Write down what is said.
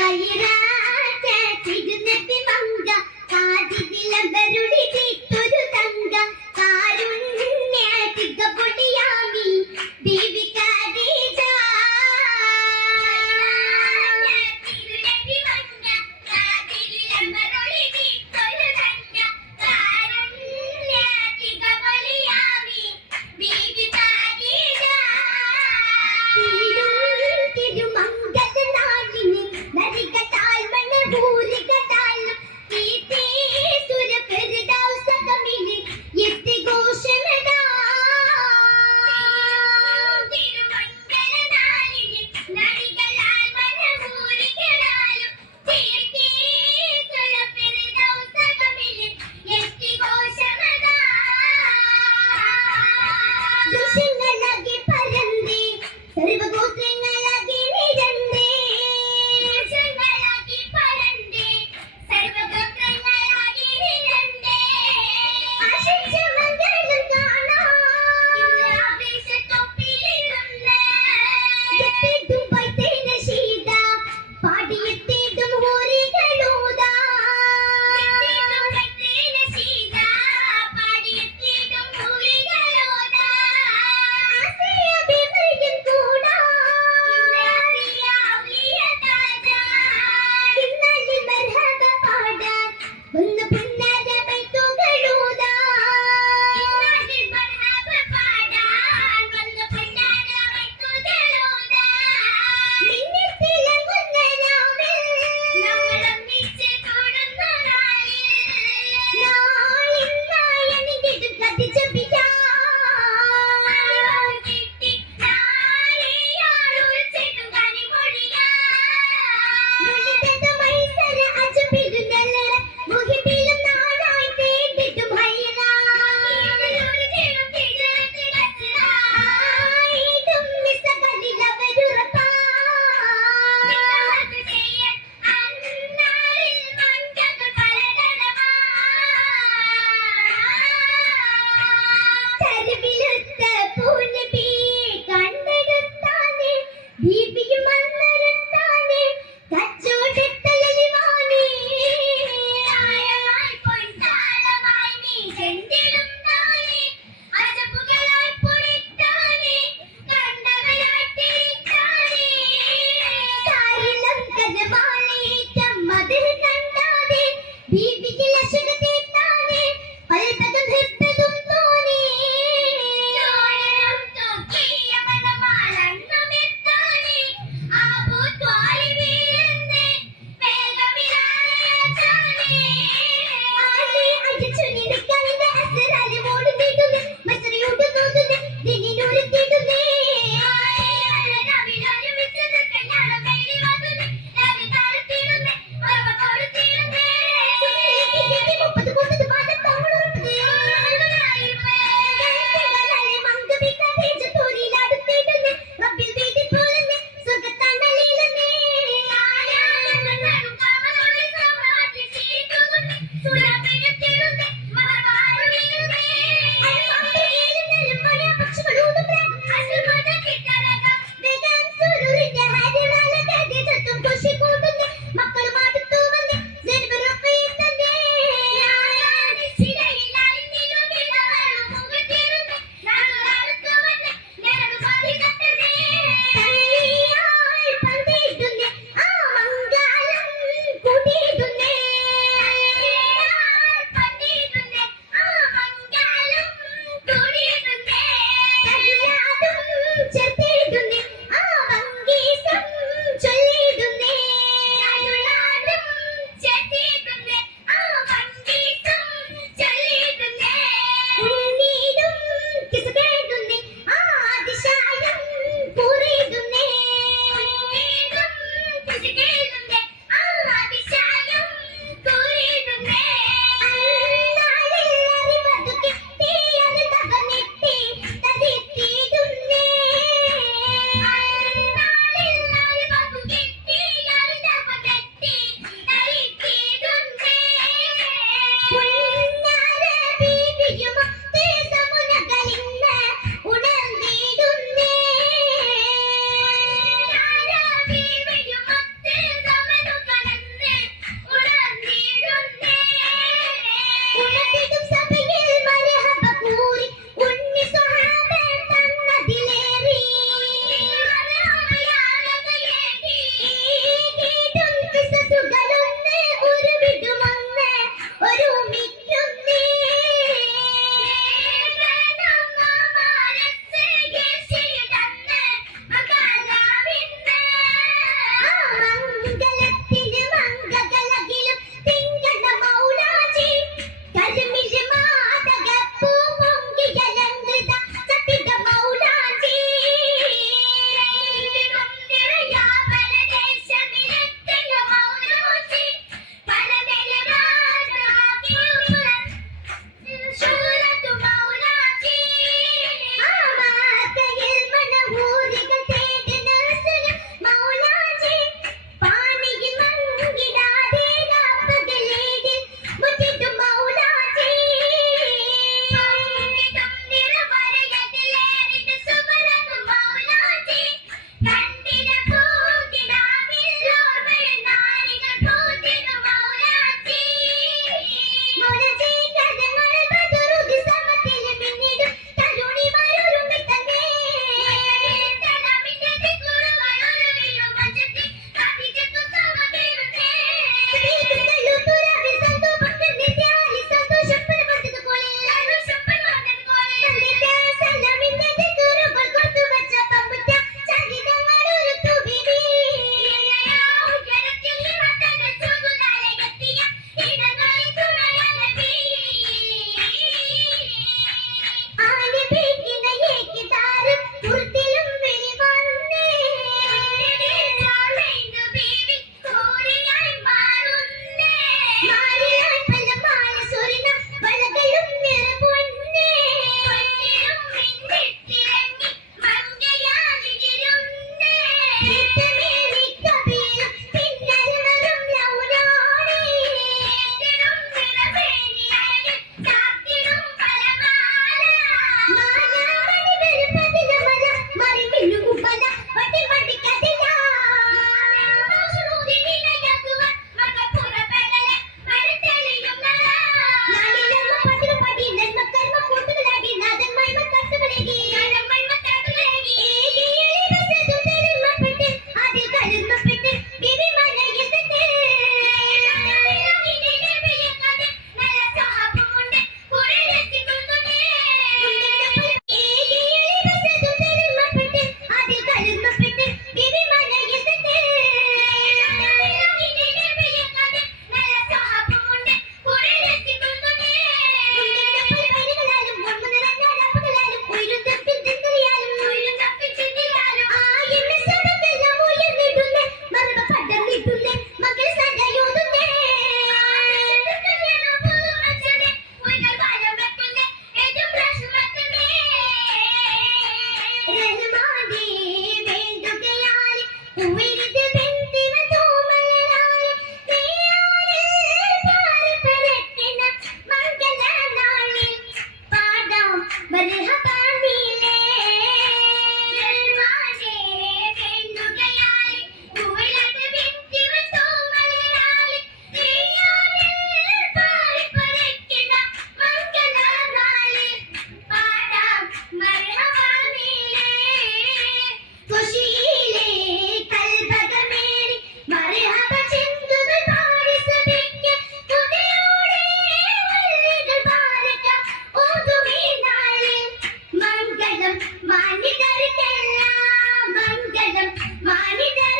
ಕೈರಾಚ ಚಿಗುನತಿ ಮಂಗ ಕಾದಿದಿಲ ಬರುಳಿ ಹುಲಿ மனிதன்